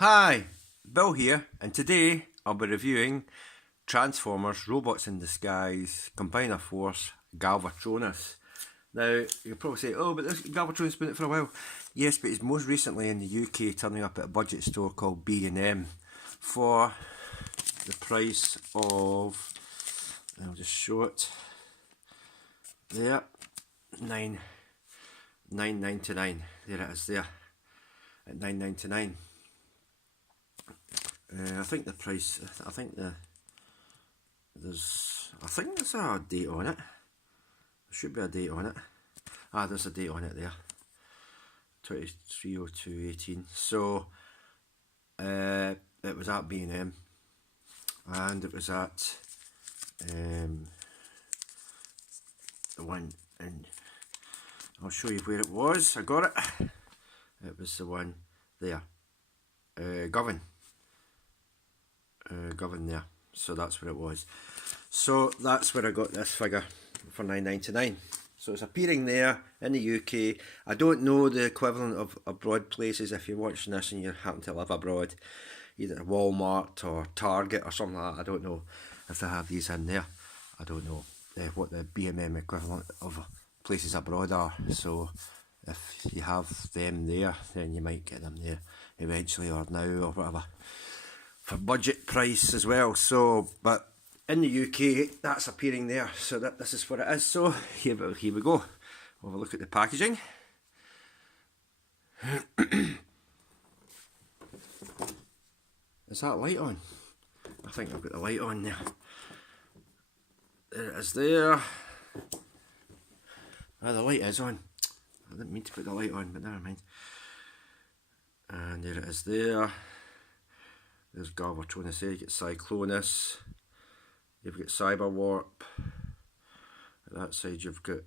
Hi, Bill here, and today I'll be reviewing Transformers Robots in Disguise Combiner Force Galvatronus. Now, you'll probably say, oh, but this Galvatronus has been out for a while. Yes, but it's most recently in the UK turning up at a budget store called B&M for the price of, I'll just show it, there, $9.99. There it is there, at $9.99. I think the price, I think there's a date on it. There should be a date on it. There's a date on it there. 23/02/18. So, it was at B&M, and it was at the one, and I'll show you where it was. I got it. It was the one there, Govan there. So that's where it was. So that's where I got this figure for $9.99. So it's appearing there in the UK. I don't know the equivalent of abroad places. If you're watching this and you happen to live abroad, either Walmart or Target or something like that, I don't know if they have these in there. I don't know what the B&M equivalent of places abroad are. So if you have them there, then you might get them there eventually, or now, or whatever, for budget price as well. So, but in the UK, that's appearing there. So this is what it is. So here we go. We'll have a look at the packaging. Is that light on? I think I've got the light on there. There it is there. The light is on. I didn't mean to put the light on, but never mind. And there it is there. There's Galvatronus there. You get Cyclonus. You've got Cyber Warp. At that side you've got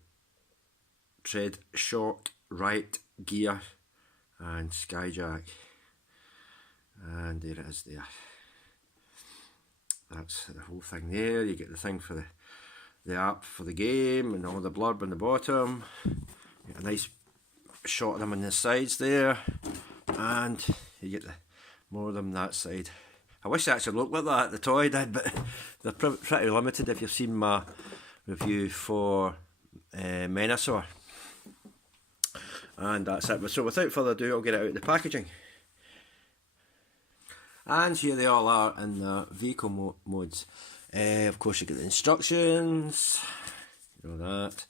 Tread Shock, Riot Gear, and Skyjack. And there it is there. That's the whole thing there. You get the thing for the app for the game, and all the blurb on the bottom. You get a nice shot of them on the sides there, and you get more of them on that side. I wish they actually looked like that, the toy did, but they're pretty limited if you've seen my review for Menasor. And that's it. So without further ado, I'll get it out of the packaging. And here they all are in the vehicle modes. Of course, you get the instructions, you know that,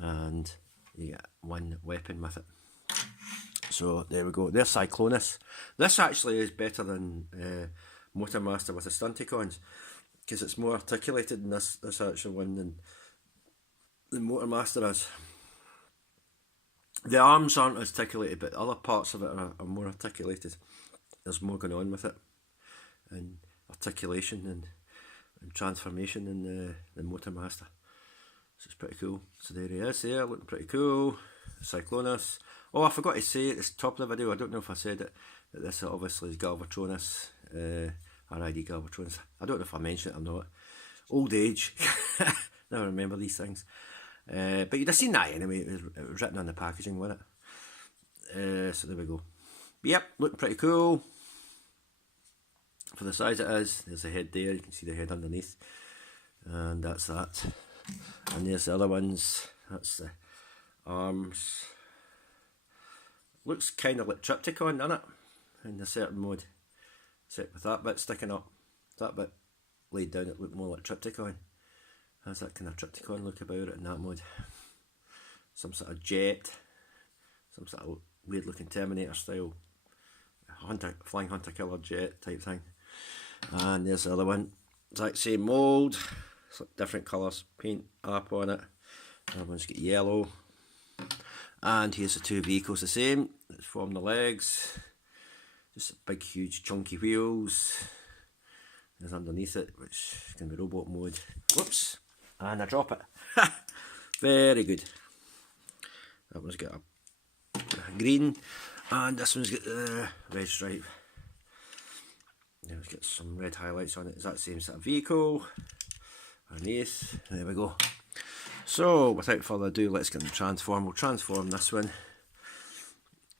and you get one weapon with it. So there we go. There's Cyclonus. This actually is better than Motormaster with the Stunticons, because it's more articulated in this actual one than the Motormaster is. The arms aren't articulated, but other parts of it are more articulated. There's more going on with it, and articulation and transformation in the Motormaster. So it's pretty cool. So there he is there, looking pretty cool. Cyclonus. Oh, I forgot to say at the top of the video, I don't know if I said it, that this obviously is Galvatronus, RID Galvatronus. I don't know if I mentioned it or not. Old age. Never remember these things. But you'd have seen that anyway, it was written on the packaging, wasn't it? So there we go. But yep, looking pretty cool. For the size it is, there's the head there, you can see the head underneath. And that's that. And there's the other ones, that's the arms. Looks kind of like Triptychon, doesn't it? In a certain mode. Except with that bit sticking up. That bit laid down, it looked more like Triptychon. Has that kind of Triptychon look about it in that mode. Some sort of jet. Some sort of weird looking Terminator style. Flying hunter killer jet type thing. And there's the other one. Exact same mould. Different colours. Paint up on it. That one's got yellow. And here's the two vehicles the same. Let's form the legs. Just big huge chunky wheels. There's underneath it, which can be robot mode. Whoops. And I drop it. Very good. That one's got a green. And this one's got the red stripe. Then we've got some red highlights on it. Is that the same sort of vehicle? Underneath. There we go. So, without further ado, let's get them transform. We'll transform this one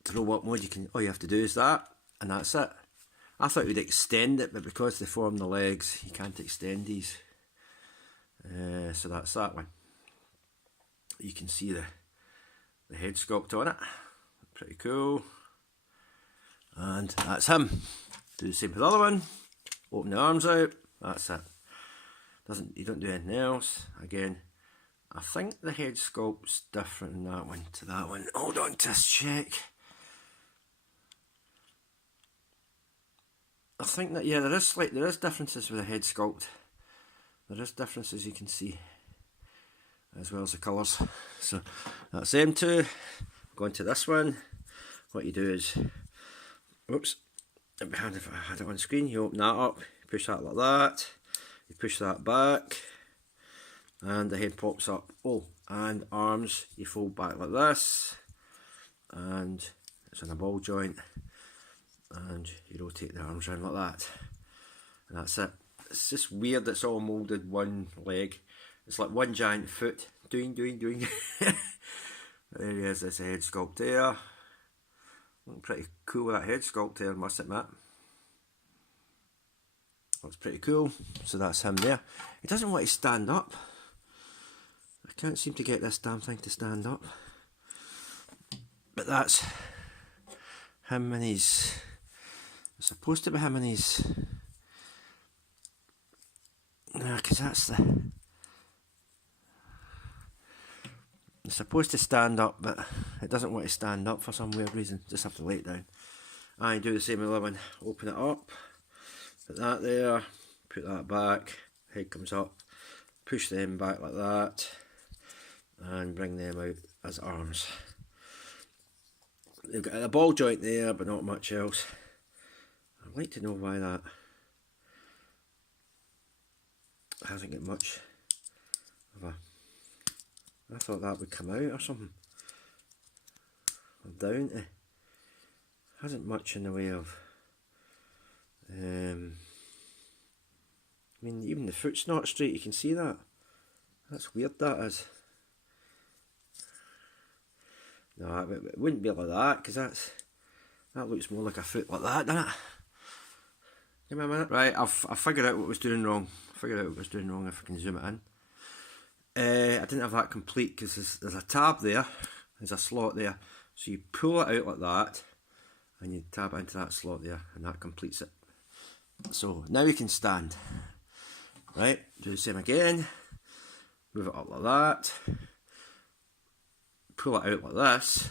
to robot mode. All you have to do is that, and that's it. I thought you'd extend it, but because they form the legs, you can't extend these. So that's that one. You can see the head sculpt on it. Pretty cool. And that's him. Do the same with the other one. Open the arms out. That's it. You don't do anything else. Again, I think the head sculpt's different in that one to that one. Hold on, just check. I think that, yeah, there is differences with the head sculpt. There is differences you can see, as well as the colours. So that's them two. Going to this one. What you do is, whoops, it'd be handy if I had it on screen. You open that up, push that like that, you push that back, and the head pops up. Oh, and arms, you fold back like this, and it's in a ball joint, and you rotate the arms around like that, and that's it. It's just weird, it's all moulded one leg. It's like one giant foot doing. There he is, this head sculpt there. Looking pretty cool with that head sculpt there, I must admit. Looks pretty cool. So that's him there. He doesn't want to stand up. I can't seem to get this damn thing to stand up. But that's him and his... It's supposed to be him and his... No, because that's the... It's supposed to stand up, but it doesn't want to stand up for some weird reason. Just have to lay it down. And do the same with the other one. Open it up, put that there, put that back, head comes up, push them back like that, and bring them out as arms. They've got a ball joint there, but not much else. I'd like to know why that hasn't got much of a... I thought that would come out or something. Or down to. Hasn't much in the way of. I mean, even the foot's not straight, you can see that. That's weird, that is. No, it wouldn't be like that, because that looks more like a foot like that, doesn't it? Give me a minute. Right, I've figured out what was doing wrong. If I can zoom it in. I didn't have that complete because there's a tab there, there's a slot there, so you pull it out like that and you tab it into that slot there and that completes it. So now we can stand. Right, do the same again, move it up like that, pull it out like this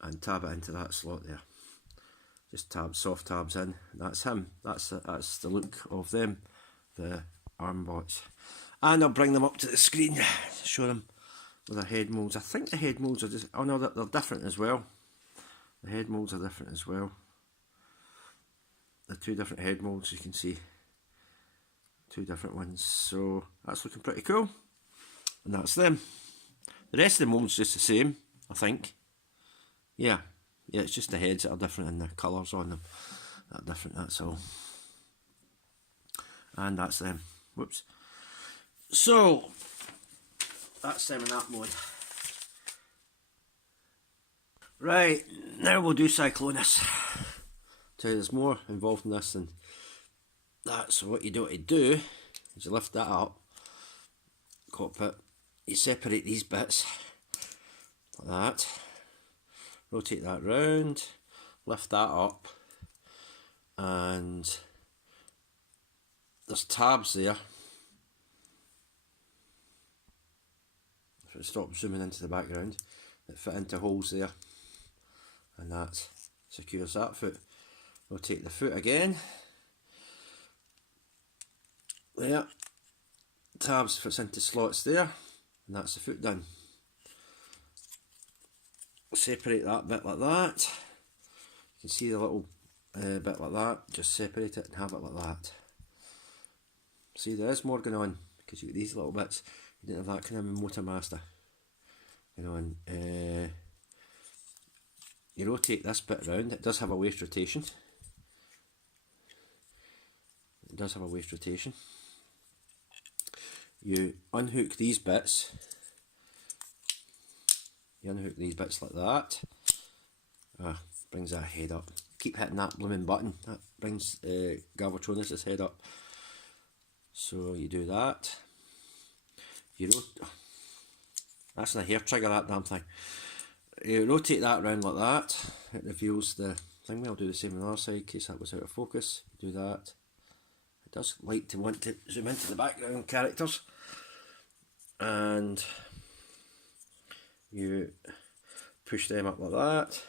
and tab it into that slot there. Just soft tabs in, and that's him. That's the look of them, the arm bots. And I'll bring them up to the screen, show them with their head moulds. I think the head moulds are just... Oh no, they're different as well. The head moulds are different as well. The two different head moulds, you can see. Two different ones. So that's looking pretty cool. And that's them. The rest of the moulds just the same, I think. Yeah, it's just the heads that are different and the colours on them that are different, that's all. And that's them. Whoops. So, that's them in that mode. Right, now we'll do Cyclonus. So there's more involved in this than that. So what you do is you lift that up, cockpit, you separate these bits, like that, rotate that round, lift that up, and there's tabs there. Stop zooming into the background, that fit into holes there, and that secures that foot. Rotate the foot again, there, tabs fits into slots there, and that's the foot done. Separate that bit like that, you can see the little bit like that, just separate it and have it like that. See, there is more going on, because you get these little bits. You didn't have that kind of Motor Master, you know, and you rotate this bit around. It does have a waist rotation. You unhook these bits. You unhook these bits like that. Brings that head up. keep hitting that blooming button. That brings Galvatronus' head up. So you do that. That's a hair trigger, that damn thing. You rotate that around like that. It reveals the thing. I'll do the same on the other side in case that was out of focus. You do that. It does like to want to zoom into the background characters. And you push them up like that.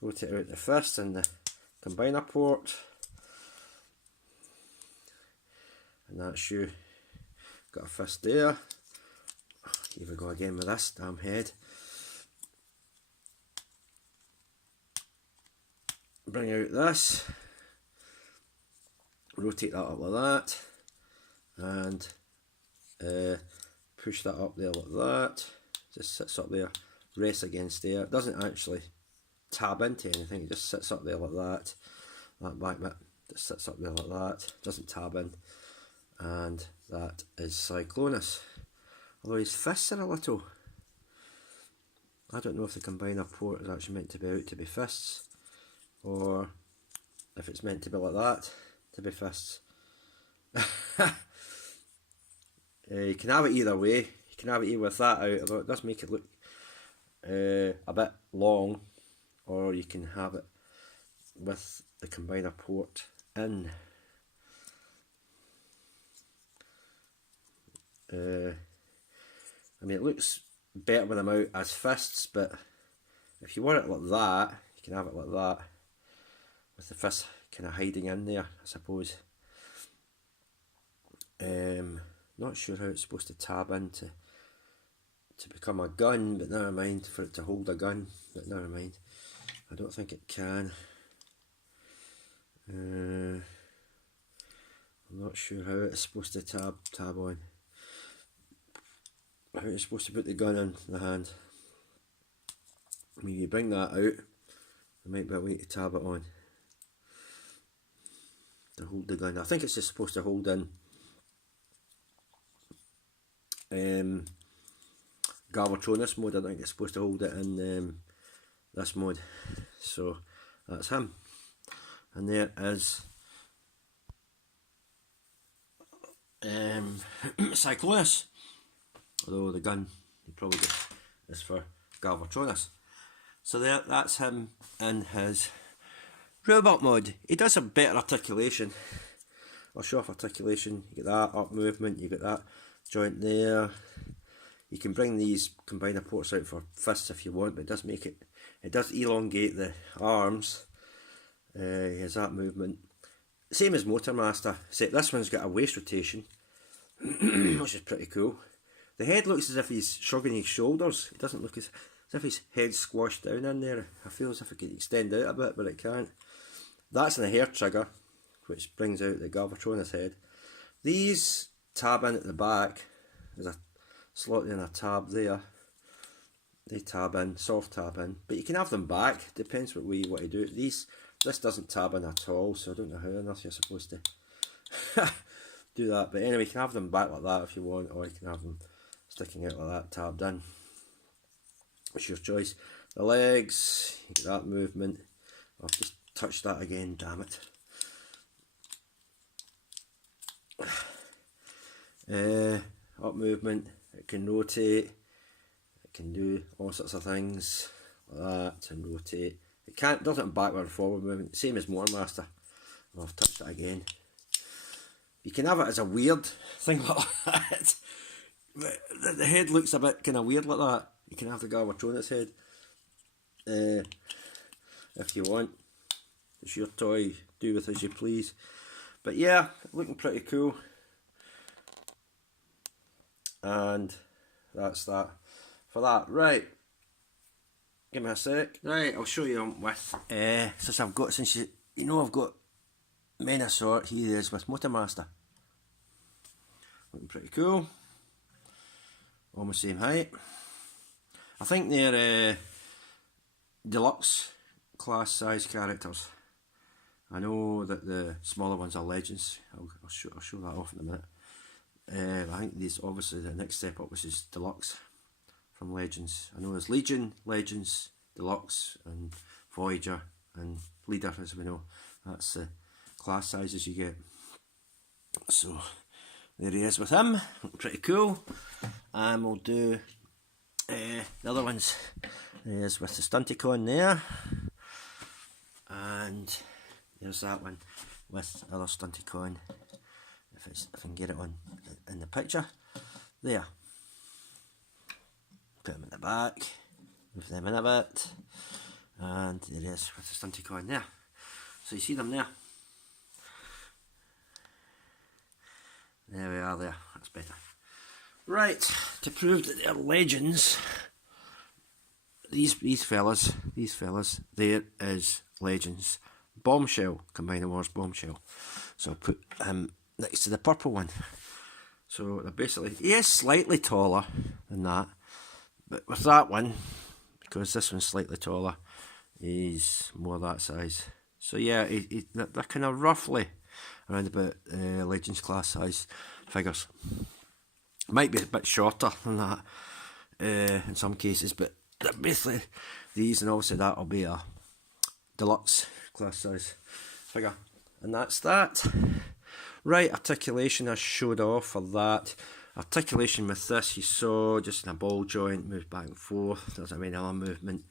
Rotate out the fist and the combiner port. And that's you. Got a fist there. Here we go again with this damn head. Bring out this. Rotate that up like that. And push that up there like that. Just sits up there. Rests against there. It doesn't actually tab into anything. It just sits up there like that. That back bit just sits up there like that. Doesn't tab in. And that is Cyclonus. Although his fists are a little... I don't know if the combiner port is actually meant to be out to be fists, or if it's meant to be like that to be fists. You can have it either way. You can have it either with that out, although it does make it look a bit long, or you can have it with the combiner port in. I mean, it looks better with them out as fists, but if you want it like that, you can have it like that, with the fist kind of hiding in there, I suppose. Not sure how it's supposed to tab in to become a gun, but never mind, for it to hold a gun, but never mind. I don't think it can. I'm not sure how it's supposed to tab on. How you're supposed to put the gun in the hand. I mean, you bring that out, there might be a way to tab it on to hold the gun. I think it's just supposed to hold in Galvatronus mode. I think it's supposed to hold it in this mode. So that's him, and there is Cyclonus. Although the gun he probably is for Galvatronus. So there, that's him in his robot mode. He does a better articulation. I'll show off articulation. You get that up movement, you get that joint there. You can bring these combiner ports out for fists if you want, but it does make it, it does elongate the arms. He has that movement. Same as Motormaster, except this one's got a waist rotation, which is pretty cool. The head looks as if he's shrugging his shoulders. It doesn't look as if his head's squashed down in there. I feel as if it could extend out a bit, but it can't. That's in the hair trigger, which brings out the Galvatronus head. These tab in at the back. There's a slot and a tab there. They tab in, soft tab in. But you can have them back. Depends what way you want to do it. This doesn't tab in at all, so I don't know how on earth you're supposed to do that. But anyway, you can have them back like that if you want, or you can have them sticking out like that, tabbed in. It's your choice. The legs, you get that movement. I've just touched that again, damn it. Up movement, it can rotate, it can do all sorts of things like that, and rotate. It doesn't have backward and forward movement, same as Motormaster. Well, I've touched it again. You can have it as a weird thing like that. The head looks a bit kind of weird like that. You can have the Galvatronus head if you want. It's your toy, do with as you please. But yeah, looking pretty cool. And that's that for that. Right, give me a sec. Right, I'll show you with since you know I've got men of sort. He is with Motormaster. Looking pretty cool. Almost same height. I think they're deluxe class size characters. I know that the smaller ones are legends. I'll show that off in a minute. I think these obviously the next step up, which is deluxe from legends. I know there's Legion, Legends, Deluxe, and Voyager, and leader, as we know. That's the class sizes you get. So there he is with him, pretty cool. And we'll do the other ones. There he is with the Stunticon there, and there's that one with the other Stunticon. If I can get it on in the picture, there. Put them in the back, move them in a bit, and there he is with the Stunticon there. So you see them there. There we are there, that's better. Right, to prove that they're legends, these fellas, there is Legends Bombshell, Combiner Wars Bombshell. So I'll put him next to the purple one. So they're basically, he is slightly taller than that, but with that one, because this one's slightly taller, he's more that size. So yeah, they're kind of roughly around about Legends class size figures. Might be a bit shorter than that in some cases, but they're basically these, and obviously that'll be a deluxe class size figure. And that's that. Right, articulation I showed off for that. Articulation with this, you saw just in a ball joint, move back and forth. Doesn't mean other movement.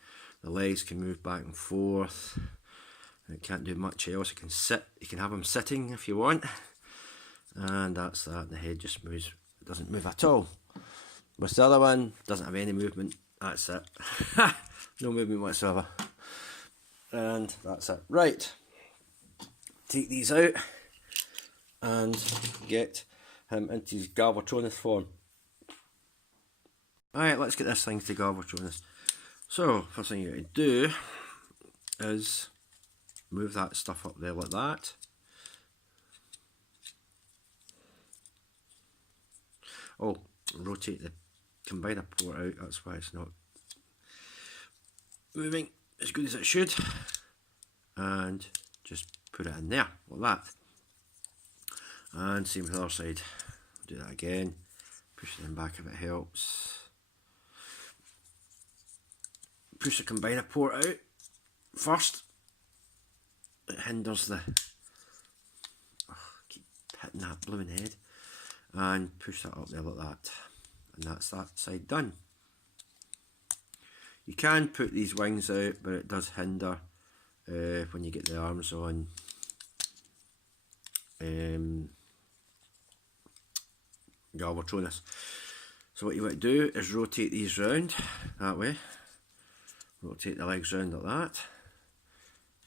The legs can move back and forth. It can't do much else. You can sit. You can have them sitting if you want. And that's that. The head just moves. It doesn't move at all. With the other one, doesn't have any movement. That's it. No movement whatsoever. And that's it. Right. Take these out and get him into his Galvatronus form. Alright, let's get this thing to Galvatronus. So, first thing you got to do is move that stuff up there like that. Oh, rotate the combiner port out, that's why it's not moving as good as it should. And just put it in there, like that. And same with the other side. Do that again. Push it in back if it helps. Push the combiner port out first. It hinders the... Oh, keep hitting that blooming head. And push that up there like that. And that's that side done. You can put these wings out, but it does hinder when you get the arms on. Galvatronus. So what you want to do is rotate these round that way. Rotate the legs round like that.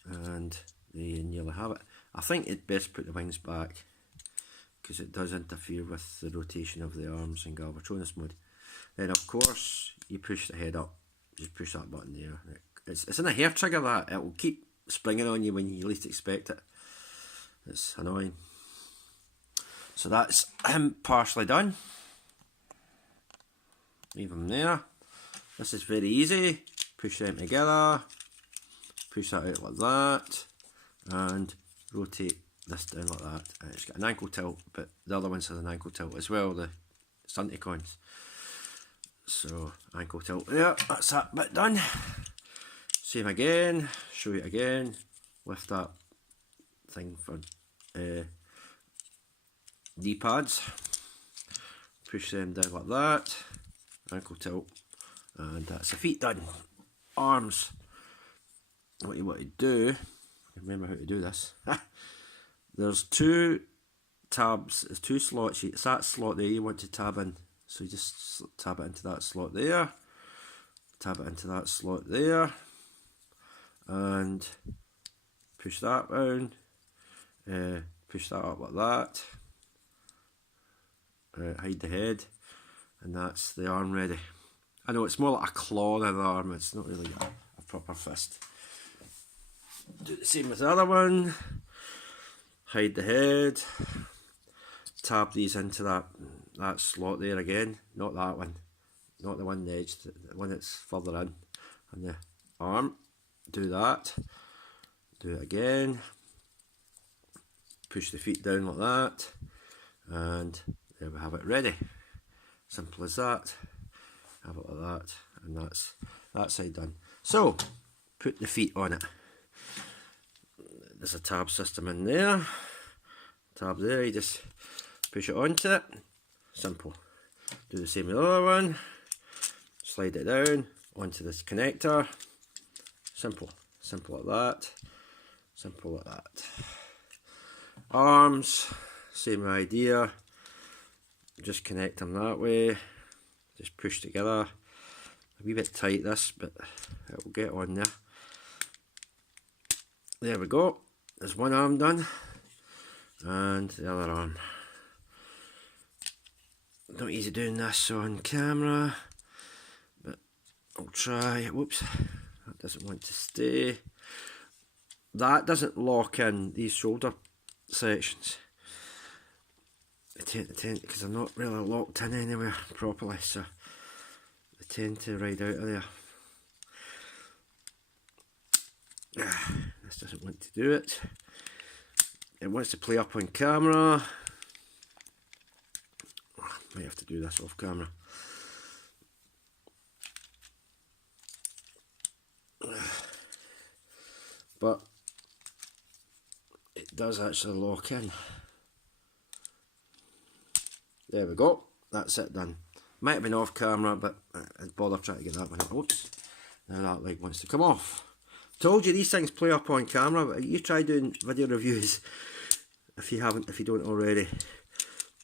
And there you nearly have it. I think it's best put the wings back because it does interfere with the rotation of the arms in Galvatronus mode. Then of course you push the head up. Just push that button there. It's in a hair trigger that. It will keep springing on you when you least expect it. It's annoying. So that's him partially done. Leave him there. This is very easy. Push them together. Push that out like that. And rotate this down like that. And it's got an ankle tilt, but the other one has an ankle tilt as well, the Stunticons. So, ankle tilt there. That's that bit done. Same again. Show it again. Lift that thing for D-pads. Push them down like that. Ankle tilt. And that's the feet done. Arms. What you want to do, remember how to do this. There's two tabs, there's two slots. It's that slot there you want to tab in. So you just tab it into that slot there. Tab it into that slot there. And push that round. Push that up like that. Hide the head. And that's the arm ready. I know it's more like a claw than an arm, it's not really a proper fist. Do the same with the other one. Hide the head. Tab these into that slot there again. Not that one. Not the one on the edge, the one that's further in. And the arm. Do that. Do it again. Push the feet down like that. And there we have it ready. Simple as that. Have it like that. And that's that side done. So, put the feet on it. there's a tab system in there. Tab there, you just push it onto it. Simple. Do the same with the other one. Slide it down onto this connector. Simple. Simple like that. Simple like that. Arms, same idea. Just connect them that way. Just push together. A wee bit tight this, but it will get on there. There we go. There's one arm done. And the other arm. Not easy doing this on camera, but I'll try. Whoops, that doesn't want to stay. That doesn't lock in these shoulder sections. They tend because they're not really locked in anywhere properly, so they tend to ride out of there. This doesn't want to do it. It wants to play up on camera. Might have to do this off camera. But it does actually lock in. There we go. That's it done. Might have been off camera, but I'd bother trying to get that one. Oops. Now that leg wants to come off. Told you these things play up on camera, but you try doing video reviews if you don't already.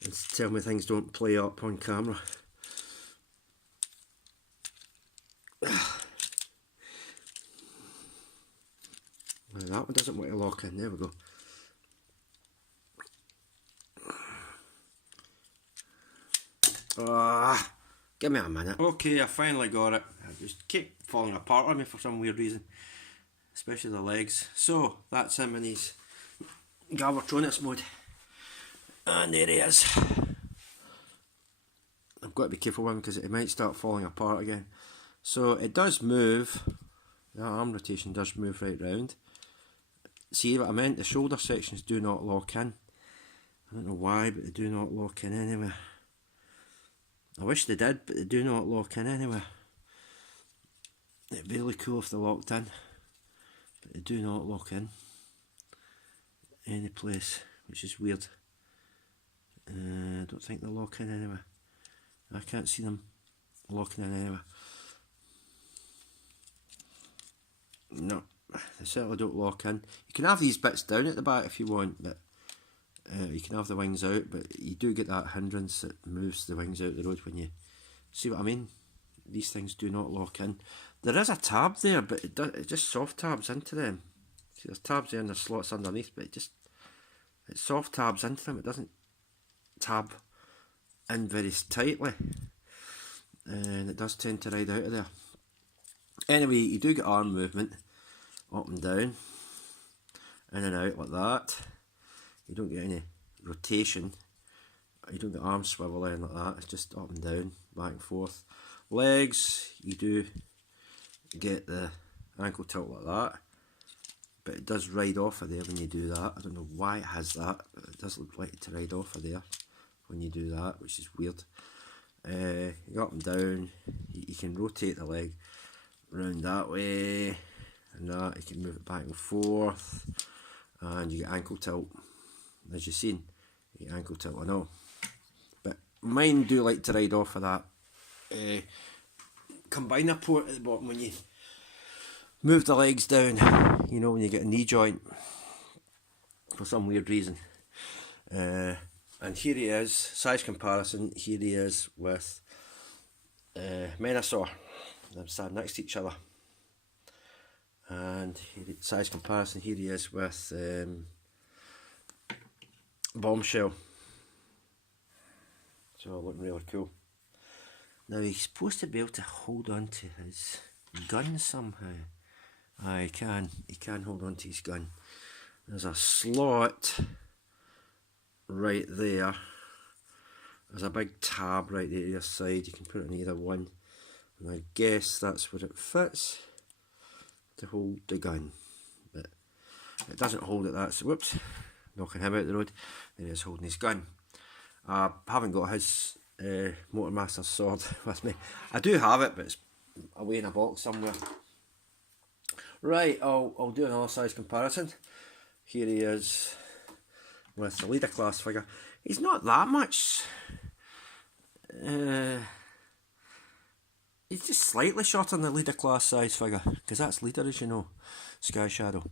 And tell me things don't play up on camera. Well, that one doesn't want to lock in. There we go. Give me a minute. Okay, I finally got it. I just keep falling apart on me for some weird reason, especially the legs. So that's him in his Galvatronus mode. And there he is. I've got to be careful with him because it might start falling apart again. So it does move. That arm rotation does move right round. See what I meant? The shoulder sections do not lock in. I don't know why, but they do not lock in anywhere. I wish they did, but they do not lock in anywhere. It'd be really cool if they locked in, but they do not lock in any place, which is weird. I don't think they lock in anywhere. I can't see them locking in anywhere. No, they certainly don't lock in. You can have these bits down at the back if you want, but you can have the wings out, but you do get that hindrance that moves the wings out the road when you see what I mean. These things do not lock in. There is a tab there, but it just soft tabs into them. See, there's tabs there and there's slots underneath, but it soft tabs into them. It doesn't tab in very tightly, and it does tend to ride out of there. Anyway, you do get arm movement up and down, in and out like that. You don't get any rotation. You don't get arm swiveling like that. It's just up and down, back and forth. Legs, you do get the ankle tilt like that, but it does ride off of there when you do that. I don't know why it has that, but it does look like it to ride off of there when you do that, which is weird. You go up and down. You can rotate the leg round that way and that. You can move it back and forth, and you get ankle tilt. As you've seen, you get ankle tilt, I know, but mine do like to ride off of that combiner port at the bottom when you move the legs down, you know, when you get a knee joint for some weird reason. And here he is, size comparison. Here he is with Menasor. They're sat next to each other. And size comparison, here he is with Bombshell. So looking really cool. Now he's supposed to be able to hold on to his gun somehow. He can hold on to his gun. There's a slot right there. There's a big tab right there either side. You can put it on either one, and I guess that's where it fits to hold the gun, but it doesn't hold it. That's whoops, knocking him out the road. There he is holding his gun. I haven't got his Motormaster's sword with me. I do have it, but it's away in a box somewhere. Right, I'll do another size comparison. here he is with the leader class figure. He's not that much. He's just slightly short on the leader class size figure, because that's leader, as you know, Sky Shadow.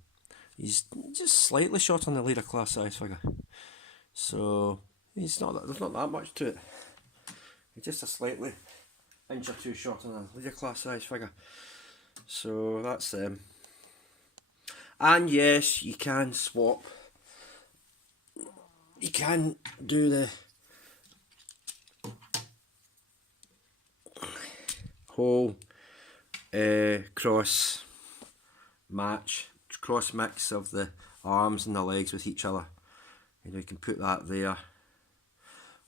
He's just slightly short on the leader class size figure, so there's not that much to it. He's just a slightly inch or two short on the leader class size figure. So that's them. And yes, you can swap. You can do the whole cross mix of the arms and the legs with each other. You know, you can put that there,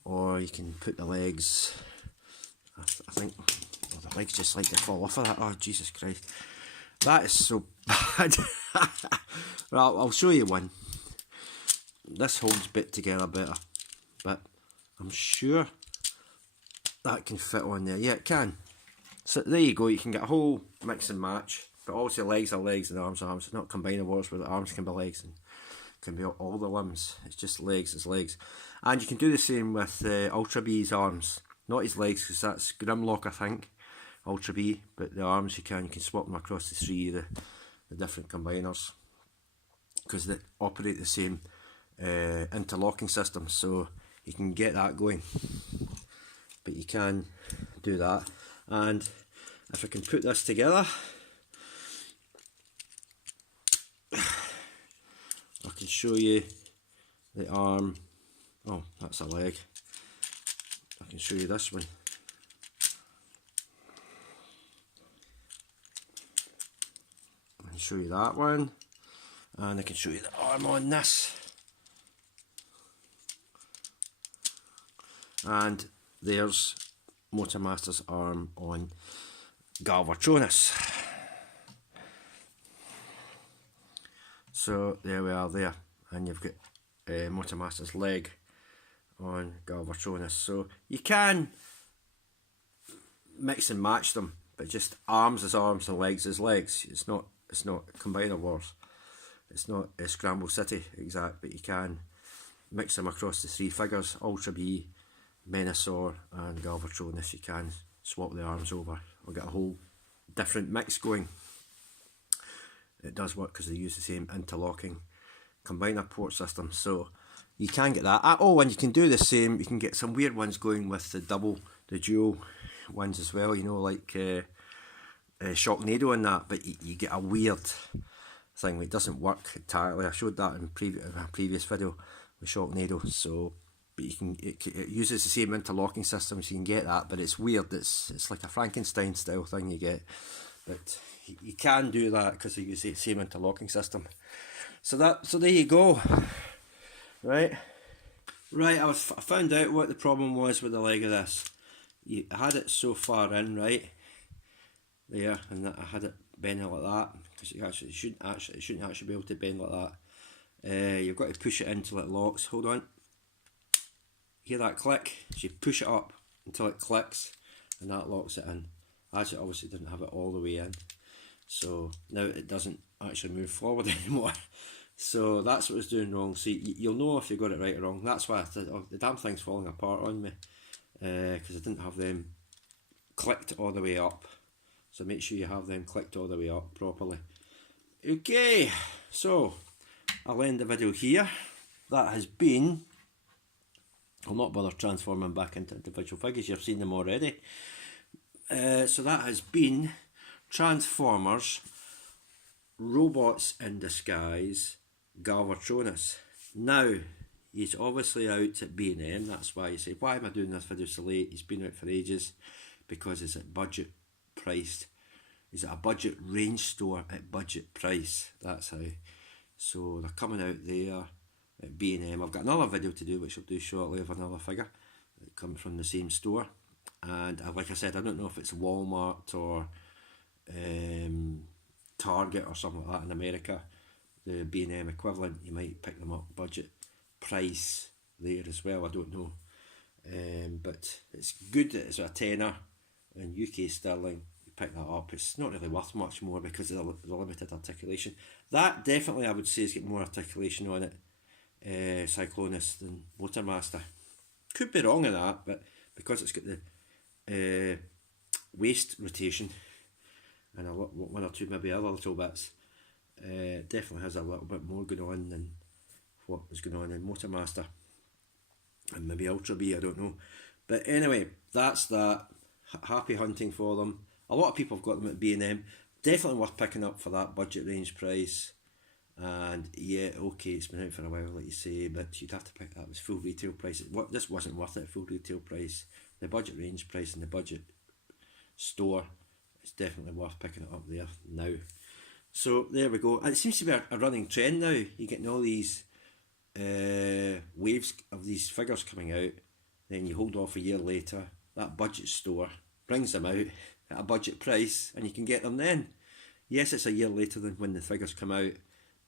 or you can put the legs. I think the legs just like to fall off of that. Oh, Jesus Christ, that is so bad. Well, I'll show you one. This holds bit together better, but I'm sure that can fit on there. Yeah, it can. So there you go, you can get a whole mix and match, but obviously legs are legs and arms are arms. It's not combinables where the arms can be legs and can be all the limbs. It's just legs as legs. And you can do the same with Ultra B's arms. Not his legs, because that's Grimlock, I think, Ultra B, but the arms you can swap them across the three the different combiners, because they operate the same interlocking system, so you can get that going. But you can do that. And if I can put this together, I can show you the arm. Oh, that's a leg. I can show you this one. I can show you that one, and I can show you the arm on this. And there's Motormaster's arm on Galvatronus. So there we are there, and you've got Motormaster's leg on Galvatronus. So you can mix and match them, but just arms as arms and legs as legs. It's not Combiner Wars. It's not a Scramble City exact, but you can mix them across the three figures. Ultra B, Menasor and Galvatronus, you can swap the arms over or get a whole different mix going. It does work because they use the same interlocking combiner port system, so you can get that. Oh, and you can do the same, you can get some weird ones going with the dual ones as well, you know, like Shocknado and that, but you get a weird thing that doesn't work entirely. I showed that in a previous video with Shocknado, so but you can it uses the same interlocking system, so you can get that, but it's weird. It's like a Frankenstein style thing you get, but you can do that because they use the same interlocking system. So there you go. Right, I found out what the problem was with the leg of this. I had it so far in, right there, and I had it bending like that, because it shouldn't actually be able to bend like that. You've got to push it in until it locks. Hold on. Hear that click? So you push it up until it clicks, and that locks it in. I actually obviously didn't have it all the way in, so now it doesn't actually move forward anymore. So that's what it's doing wrong. So you'll know if you got it right or wrong. That's why the damn thing's falling apart on me, because I didn't have them clicked all the way up. So make sure you have them clicked all the way up properly. Okay, so I'll end the video here. That has been... I'll not bother transforming back into individual figures, you've seen them already. So that has been Transformers, Robots in Disguise, Galvatronus. Now, he's obviously out at B&M, that's why you say, why am I doing this video so late? He's been out for ages, because it's at budget priced. He's at a budget range store at budget price, that's how. So they're coming out there at B&M. I've got another video to do, which I'll do shortly, of another figure that comes from the same store. And like I said, I don't know if it's Walmart or Target or something like that in America, the B&M equivalent. You might pick them up budget price there as well, I don't know. But it's good that it's a tenner in UK sterling. You pick that up. It's not really worth much more because of the limited articulation. That definitely I would say has got more articulation on it, Cyclonus, than Motormaster. Could be wrong in that, but because it's got the waist rotation and one or two maybe other little bits, definitely has a little bit more going on than what was going on in Motormaster and maybe Ultra B, I don't know. But anyway, that's that. Happy hunting for them. A lot of people have got them at B&M. Definitely worth picking up for that budget range price. And yeah, okay, it's been out for a while, like you say, but you'd have to pick that with full retail price. This wasn't worth it, full retail price. The budget range price and the budget store, it's definitely worth picking it up there now. So there we go. And it seems to be a running trend now. You're getting all these waves of these figures coming out, then you hold off a year later, that budget store brings them out at a budget price and you can get them then. Yes, it's a year later than when the figures come out,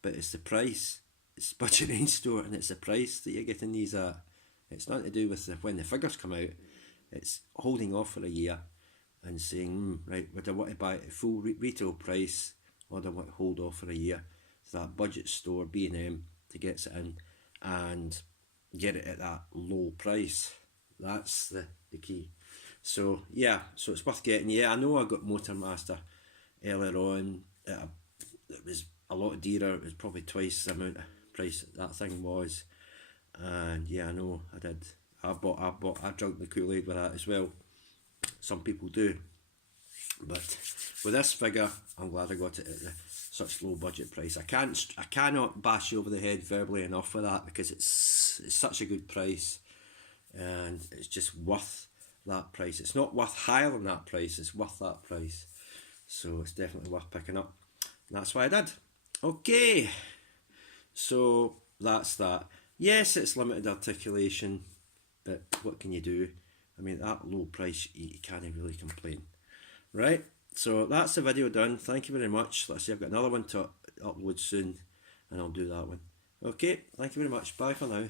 but it's the price. It's budget range store and it's the price that you're getting these at. It's nothing to do with when the figures come out. It's holding off for a year and saying, right, would I want to buy it at full retail price or do I want to hold off for a year? It's that budget store, B&M, that gets it in and get it at that low price. That's the key. So yeah, so it's worth getting. Yeah, I know I got Motormaster earlier on. It was a lot dearer. It was probably twice the amount of price that thing was. And yeah, I know I did. I drank the Kool-Aid with that as well. Some people do. But with this figure, I'm glad I got it at such low budget price. I cannot bash you over the head verbally enough for that because it's such a good price and it's just worth that price. It's not worth higher than that price, it's worth that price. So it's definitely worth picking up. And that's why I did. Okay, so that's that. Yes, it's limited articulation, but what can you do? I mean, at that low price, you can't really complain. Right, so that's the video done. Thank you very much. Let's see, I've got another one to upload soon, and I'll do that one. Okay, thank you very much. Bye for now.